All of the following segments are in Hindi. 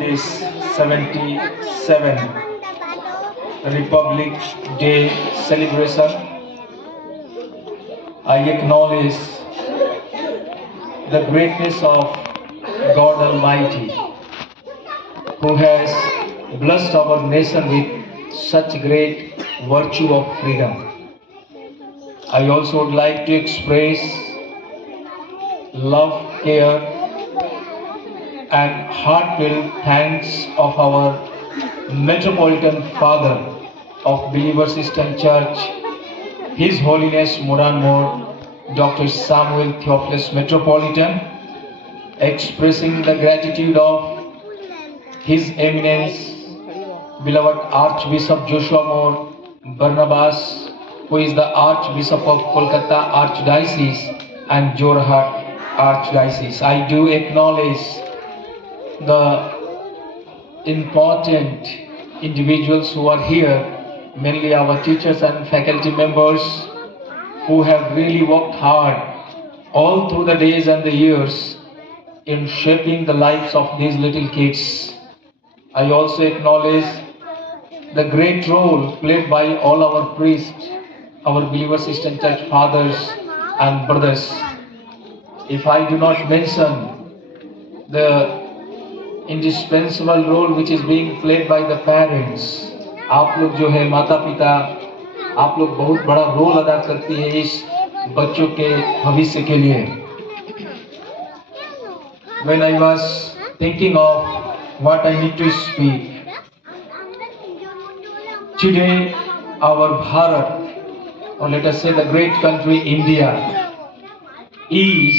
this 77 Republic Day celebration, I acknowledge the greatness of God Almighty, who has blessed our nation with such great virtue of freedom. I also would like to express love, care, and heartfelt thanks of our Metropolitan Father of Believers Eastern Church, His Holiness Moran More, Dr. Samuel Theophilus Metropolitan, expressing the gratitude of His Eminence, beloved Archbishop Joshua More Barnabas, who is the Archbishop of Kolkata Archdiocese and Jorhat Archdiocese. I do acknowledge the important individuals who are here, mainly our teachers and faculty members who have really worked hard all through the days and the years in shaping the lives of these little kids. I also acknowledge the great role played by all our priests, our Believers Eastern Church fathers and brothers. If I do not mention the indispensable role which is being played by the parents, आप लोग जो है माता पिता, आप लोग बहुत बड़ा रोल अदा करती है इस बच्चों के भविष्य के लिए. When I was thinking of what I need to speak, today our Bharat, or let us say the great country India, is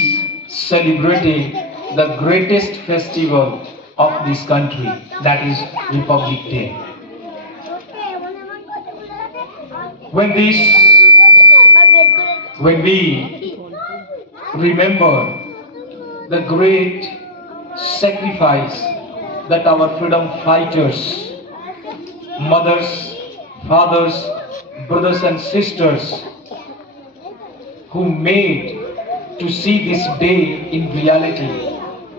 celebrating the greatest festival of this country, that is Republic Day. When we remember the great sacrifice that our freedom fighters, mothers, fathers, brothers and sisters who made to see this day in reality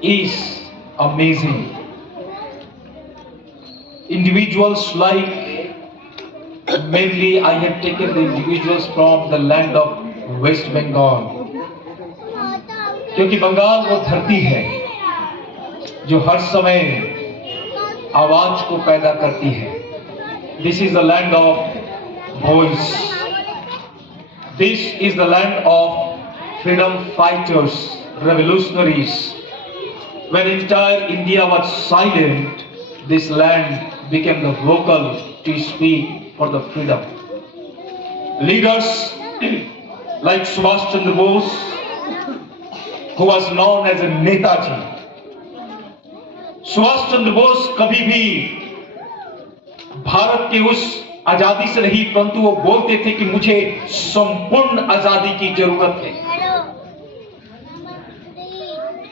is amazing. Individuals like, mainly I have taken the individuals from the land of West Bengal, क्योंकि बंगाल वो धरती है जो हर समय आवाज को पैदा करती है. This is the land of voice. This is the land of freedom fighters, revolutionaries. When entire India was silent, this land became the vocal to speak for the freedom. Leaders like Subhash Chandra Bose, who was known as a Netaji. Subhash Chandra Bose कभी भी भारत के उस आजादी से नहीं, परंतु वो बोलते थे कि मुझे संपूर्ण आजादी की जरूरत है.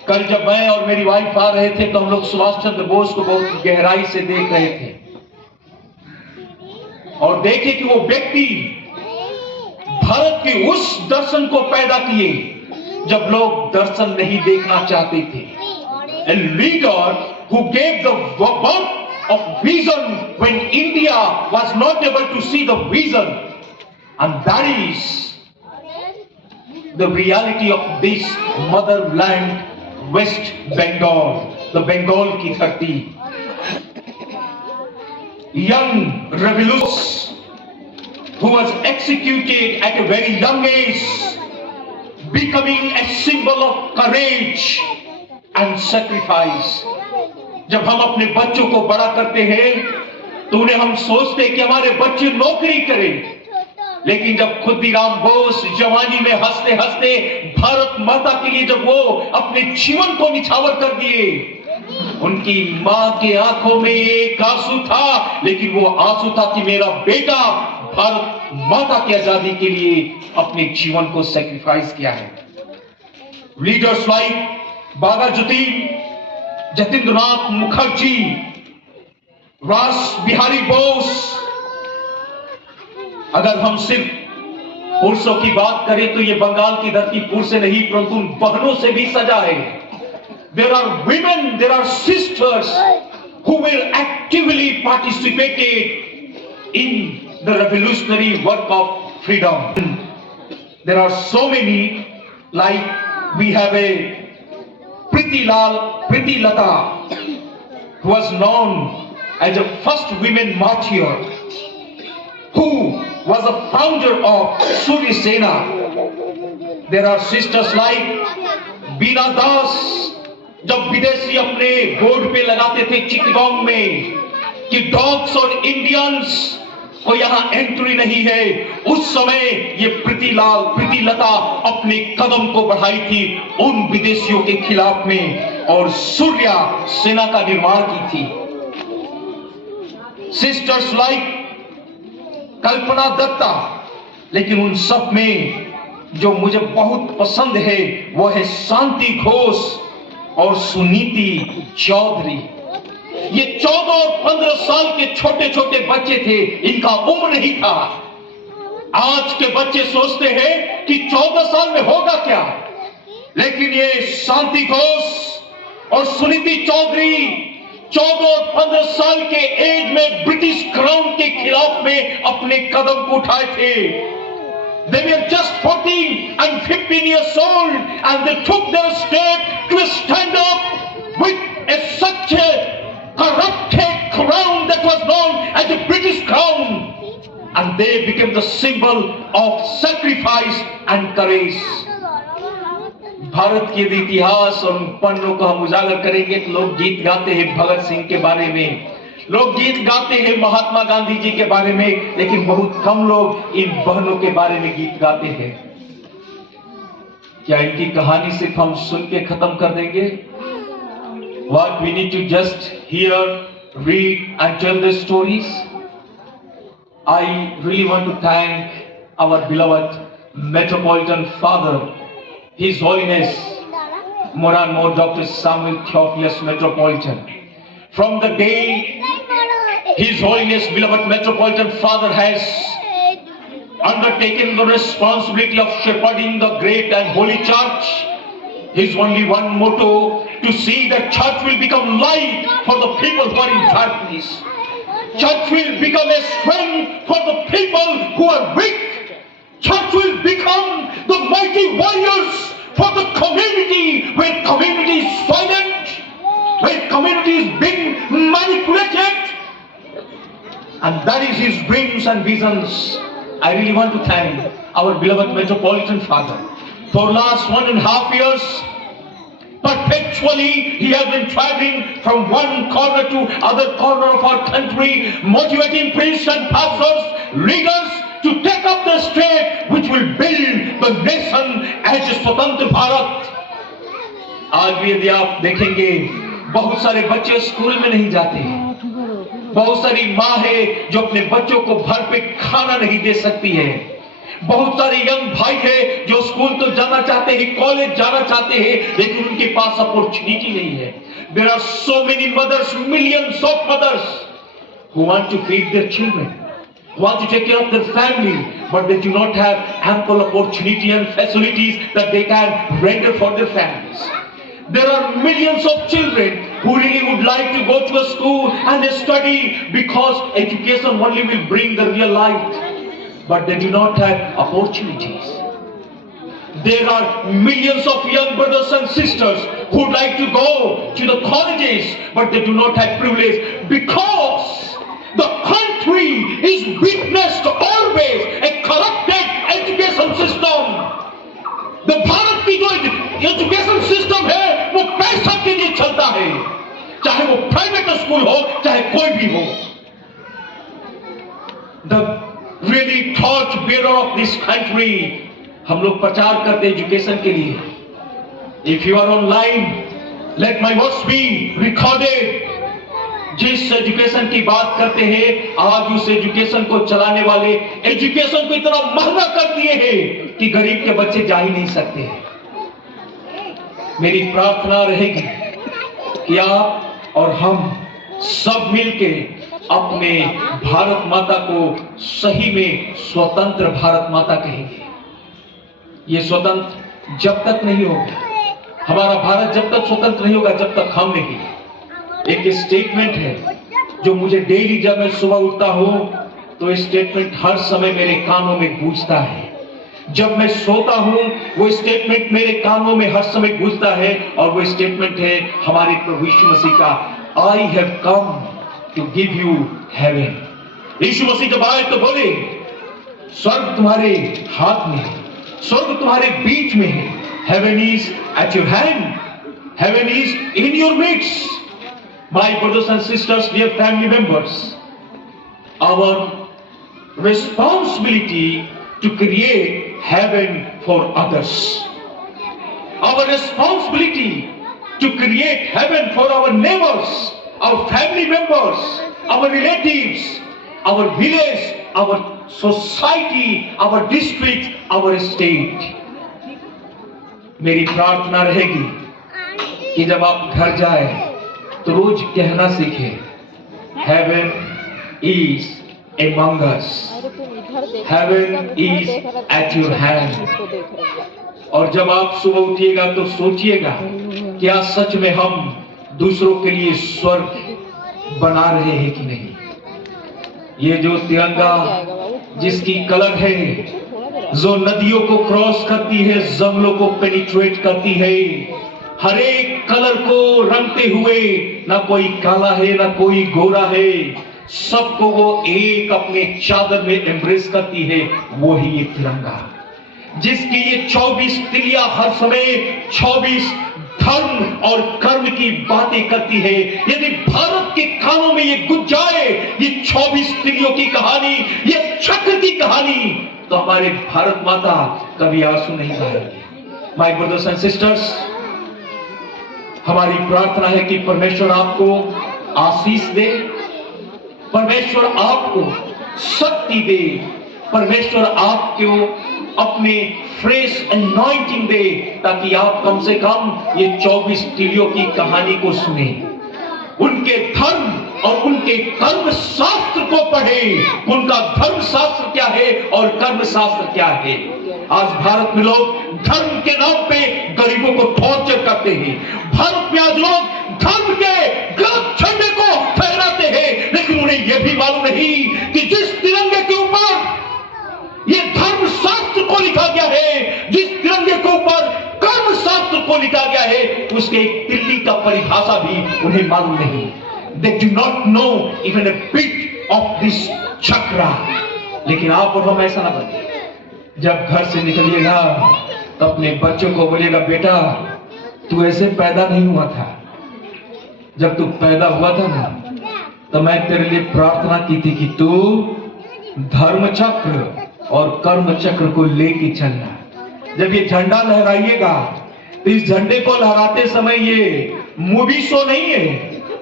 कल जब मैं और मेरी वाइफ आ रहे थे तो हम लोग सुभाष चंद्र बोस को बहुत गहराई से देख रहे थे और देखे कि वो व्यक्ति भारत के उस दर्शन को पैदा किए जब लोग दर्शन नहीं देखना चाहते थे. A leader who gave the birth of vision when India was not able to see the vision, and that is the reality of this motherland, West Bengal, the Bengal की धरती. Young revolutionary who was executed at a very young age, becoming a symbol of courage and sacrifice. जब हम अपने बच्चों को बड़ा करते हैं तो उन्हें हम सोचते हैं कि हमारे बच्चे नौकरी करें, लेकिन जब खुदीराम बोस जवानी में हंसते हंसते भारत माता के लिए जब वो अपने जीवन को निछावर कर दिए, उनकी मां के आंखों में एक आंसू था, लेकिन वो आंसू था कि मेरा बेटा भारत माता की आजादी के लिए अपने जीवन को सैक्रिफाइस किया है. लीडर्स लाइक बाबा जतीन्द्रनाथ मुखर्जी, रास बिहारी बोस. अगर हम सिर्फ पुरुषों की बात करें तो ये बंगाल की धरती पुरुष से नहीं परंतु उन बहनों से भी सजा है. There are women, there are sisters who will actively participated in the revolutionary work of freedom. There are so many, like we have a Priti Lata, who was known as the first women martyr, who was a founder of Surya Sena. There are sisters like बीना दास, जब विदेशी अपने बोर्ड पे लगाते थे चिटगांव में कि डॉग्स और इंडियंस को यहाँ एंट्री नहीं है, उस समय ये प्रीति लता अपने कदम को बढ़ाई थी उन विदेशियों के खिलाफ में और सूर्या सेना का निर्माण की थी। सिस्टर्स लाइक कल्पना दत्ता, लेकिन उन सब में जो मुझे बहुत पसंद है वो है शांति घोष और सुनीति चौधरी। ये 14 और 15 साल के छोटे छोटे बच्चे थे, इनका उम्र नहीं था। आज के बच्चे सोचते हैं कि 14 साल में होगा क्या, लेकिन ये शांति घोष और सुनीति चौधरी 14 और 15 साल के एज में ब्रिटिश क्राउन के खिलाफ में अपने कदम को उठाए थे। They were just 14 and 15 years old, and they took their step to stand up with such a corrupted crown that was known as the British crown, and they became the symbol of sacrifice and courage. Bharat के इतिहास और पन्नों को हम उजागर करेंगे तो लोग गीत गाते हैं भगत सिंह के बारे में, लोग गीत गाते हैं महात्मा गांधी जी के बारे में, लेकिन बहुत कम लोग इन बहनों के बारे में गीत गाते हैं। क्या इनकी कहानी सिर्फ हम सुन के खत्म कर देंगे? What we need to just hear, read and tell the stories. I really want to thank our beloved Metropolitan Father, His Holiness more and more Dr. Samuel Theophilus Metropolitan. From the day His Holiness beloved Metropolitan Father has undertaken the responsibility of shepherding the great and holy church, his only one motto, to see that church will become light for the people who are in darkness. Church will become a strength for the people who are weak. Church will become the mighty warriors for the community, where community is silent, where community is being manipulated. And that is his dreams and visions. I really want to thank our beloved Metropolitan Father. For last 1.5 years, perpetually he has been traveling from one corner to other corner of our country, motivating priests and pastors, leaders to take up the step which will build the nation as a स्वतंत्र भारत. आज भी यदि आप देखेंगे बहुत सारे बच्चे स्कूल में नहीं जाते हैं, बहुत सारी माँ है जो अपने बच्चों को भर पेट खाना नहीं दे सकती है, बहुत सारे यंग भाई है जो स्कूल तो जाना चाहते हैं, कॉलेज जाना चाहते हैं, लेकिन उनके पास अपॉर्चुनिटी नहीं है. There are so many mothers, millions of mothers who want to feed their children, who want to take care of their family, but they do not have ample opportunity and facilities that they can render for their families. There are millions of children who really would like to go to a school and study because education only will bring the real light, but they do not have opportunities. There are millions of young brothers and sisters who would like to go to the colleges, but they do not have privilege because the country is witnessed always a corrupted education system. The Bharat की जो एजुकेशन सिस्टम है वो पैसा के लिए चलता है, चाहे वो प्राइवेट स्कूल हो चाहे कोई भी हो. The really torch bearer of this country, हम लोग प्रचार करते एजुकेशन के लिए. If you are online, let my words be recorded. जिस एजुकेशन की बात करते हैं, आज उस एजुकेशन को चलाने वाले एजुकेशन को इतना महंगा कर दिए हैं कि गरीब के बच्चे जा ही नहीं सकते हैं. मेरी प्रार्थना रहेगी कि आप और हम सब मिलके अपने भारत माता को सही में स्वतंत्र भारत माता कहेंगे. ये स्वतंत्र जब तक नहीं होगा, हमारा भारत जब तक स्वतंत्र नहीं होगा जब तक हम नहीं. एक स्टेटमेंट है जो मुझे डेली जब मैं सुबह उठता हूं तो ये स्टेटमेंट हर समय मेरे कानों में गूंजता है। जब मैं सोता हूं वो स्टेटमेंट मेरे कानों में हर समय गूंजता है और वो स्टेटमेंट है हमारे प्रभु यीशु मसीह का, I have come to give you heaven. Yeshu Masih जब आए तो बोले, स्वर्ग तुम्हारे हाथ में है, स्वर्ग तुम्हारे बीच में है, heaven is at your hand, heaven is in your midst. My brothers and sisters, dear family members, our responsibility to create heaven for others, our responsibility to create heaven for our neighbors, our family members, our relatives, our village, our society, our district, our state. मेरी प्रार्थना रहेगी कि जब आप घर जाए तो रोज कहना सीखे, heaven is among us, heaven is at your hand। और जब आप सुबह उठिएगा तो सोचिएगा, क्या सच में हम दूसरों के लिए स्वर्ग बना रहे हैं कि नहीं। ये जो तिरंगा जिसकी कलर है, जो नदियों को क्रॉस करती है, जंगलों को पेनिट्रेट करती है, हर एक कलर को रंगते हुए, ना कोई काला है ना कोई गोरा है, सबको वो एक अपने चादर में एम्ब्रेस करती है, वो ही ये तिरंगा जिसकी ये 24 तिलियां हर समय 24 धर्म और कर्म की बातें करती है। यदि भारत के कानों में ये गुज जाए, ये 24 तिलियों की कहानी, ये चक्र की कहानी, तो हमारे भारत माता कभी आंसू नहीं बहाएगी। माय ब्रदर्स एंड सिस्टर्स, हमारी प्रार्थना है कि परमेश्वर आपको आशीष दे, परमेश्वर आपको शक्ति दे, परमेश्वर आपको अपने फ्रेश अनॉइंटिंग दे, ताकि आप कम से कम ये 24 तिलियों की कहानी को सुने, उनके धर्म और उनके कर्म शास्त्र को पढ़े, उनका धर्म शास्त्र क्या है और कर्म शास्त्र क्या है। आज भारत में लोग धर्म के नाम पे गरीबों को टॉर्चर करते हैं। भारत में आज लोग धर्म के गलत झंडे को फहराते हैं, लेकिन उन्हें यह भी मालूम नहीं कि जिस तिरंगे के ऊपर ये धर्म शास्त्र को लिखा गया है, जिस तिरंगे के ऊपर कर्म शास्त्र को लिखा गया है, उसके एक तिल्ली का परिभाषा भी उन्हें मालूम नहीं। They do not know even a bit of this chakra। लेकिन आप और हम ऐसा ना बने। जब घर से निकलिएगा तो अपने बच्चों को बोलिएगा, बेटा तू ऐसे पैदा नहीं हुआ था, जब तू पैदा हुआ था ना तो मैं तेरे लिए प्रार्थना की थी कि तू धर्म चक्र और कर्म चक्र को लेके चलना। जब ये झंडा लहराइएगा तो इस झंडे को लहराते समय ये मूवी शो नहीं है,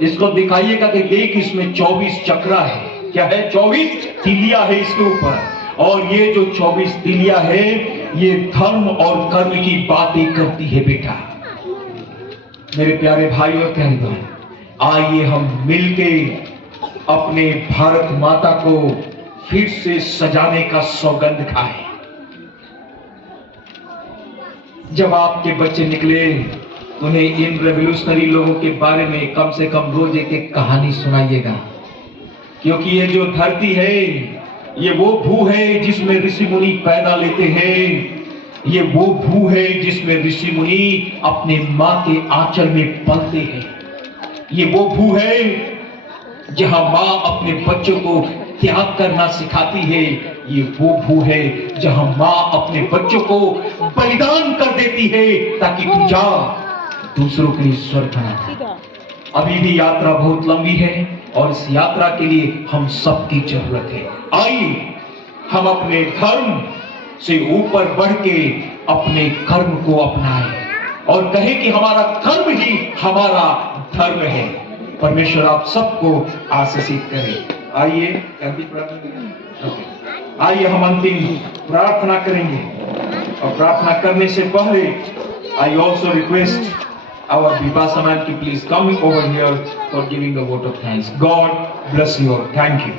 इसको दिखाइएगा कि देख इसमें 24 चक्रा है। क्या है? 24 तिलिया है इसके ऊपर, और ये जो 24 तिलिया है ये धर्म और कर्म की बातें करती है। बेटा मेरे प्यारे भाई और प्यारी बहन, आइए हम मिलके अपने भारत माता को फिर से सजाने का सौगंध खाएं। जब आपके बच्चे निकले उन्हें इन रेवोल्यूशनरी लोगों के बारे में कम से कम रोज एक कहानी सुनाइएगा, क्योंकि ये जो धरती है ये वो भू है जिसमें ऋषि मुनि पैदा लेते हैं, ये वो भू है जिसमें ऋषि मुनि अपने माँ के आंचल में पलते हैं, ये वो भू है जहां माँ अपने बच्चों को त्याग करना सिखाती है, ये वो भू है जहां माँ अपने बच्चों को बलिदान कर देती है ताकि तू जा दूसरों के लिए स्वर्ग बना। अभी भी यात्रा बहुत लंबी है और इस यात्रा के लिए हम सबकी जरूरत है। आइए हम अपने धर्म से ऊपर बढ़ के अपने कर्म को अपनाएं और कहें कि हमारा कर्म ही हमारा धर्म है। परमेश्वर आप सबको आशीषित करे। आइए आइए हम अंतिम प्रार्थना करेंगे, और प्रार्थना करने से पहले I also request our Vipasa man to please come over here for giving the vote of thanks. God bless you all. Thank you.